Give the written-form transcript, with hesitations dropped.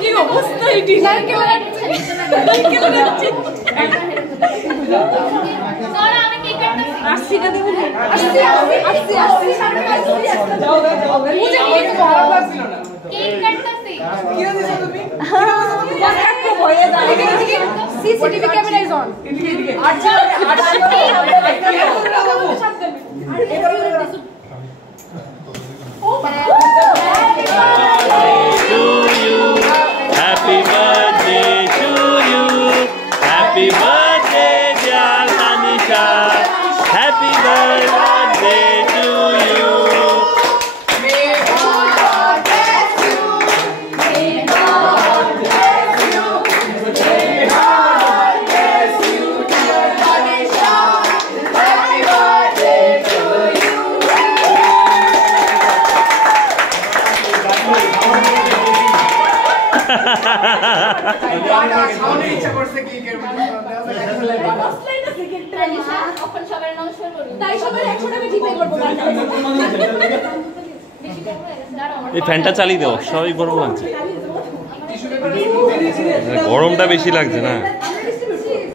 কি অবস্থা এটি CCTV camera is on. Happy birthday to you. Happy birthday, dear Tanisha. Happy birthday to you. May God bless you. May God bless you. May God bless you, dear Tanisha. Happy birthday to you. এই ফ্যানটা চালিয়ে দাও, সবাই গরম লাগছে, গরমটা বেশি লাগছে না।